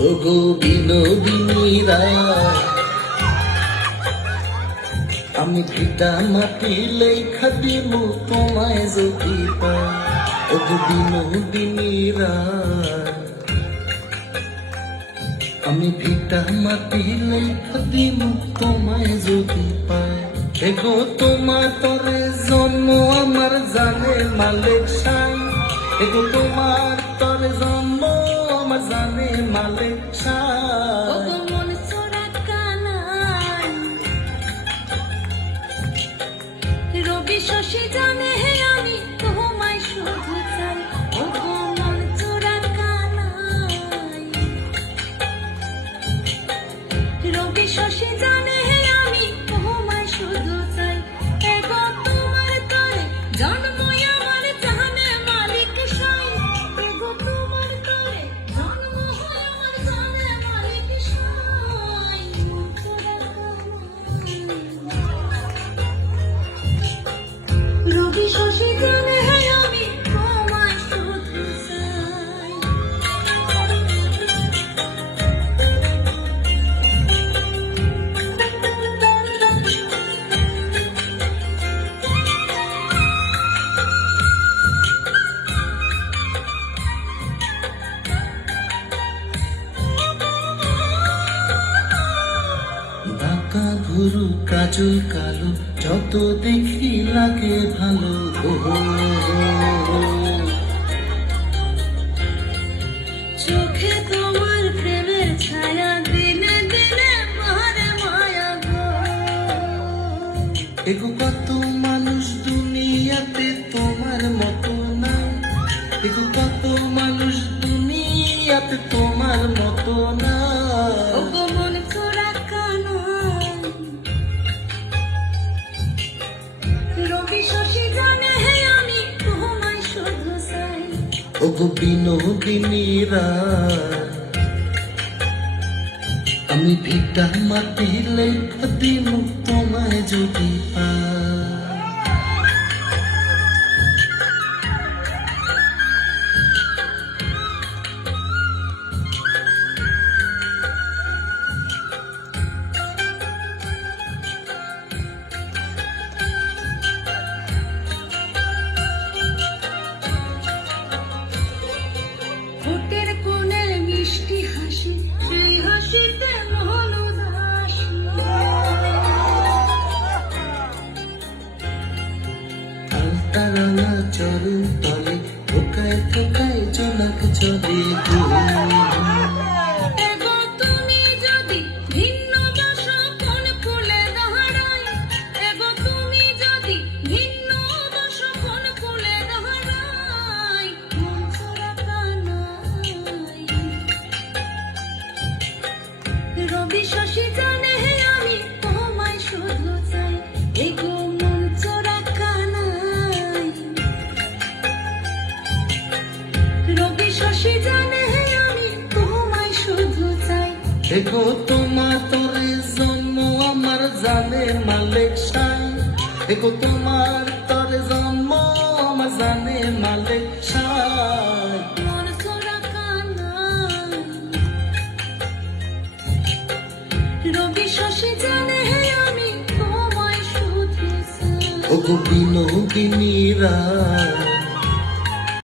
ওগো বিনোদিনী রায় আমি পিতা মাটি লেখা দিব তোমায় যদি ওগো বিনোদিনী রায় আমি ভিটা মাটি লেখা দিব তোমায় যদি পাই এগো তোমার তরে জন্ম, আমার জানে মালিক সাই। এগো তোমার রবি শশী বাঁকা ভুরু কাজল কালো যত দেখি লাগে ভালো। চোখে তোমার প্রেমের ছায়া দিনে দিনে মারে মায়া গো। এগো কত মানুষ দুনিয়াতে তোমার মতো না। এগো কত মানুষ দুনিয়াতে তোমার মতো না। ওগো বিনোদিনী রায়। আমি ভিটা মাতিলে দিন তোমায় যদি পাই চরণ তলে ঠোকায় ঠোকায় জনক চলে এগো শশী জানে আমি তোমায় শুধু চাই। এগো তোমার তরে জন্ম আমার জানে মালিক শাহ এগো তোমার তরে জন্ম আমার জানে মালিক শাহ রবি শশী জানে আমি তোমায় শুধু চাই। ওগো বিনোদিনী রায়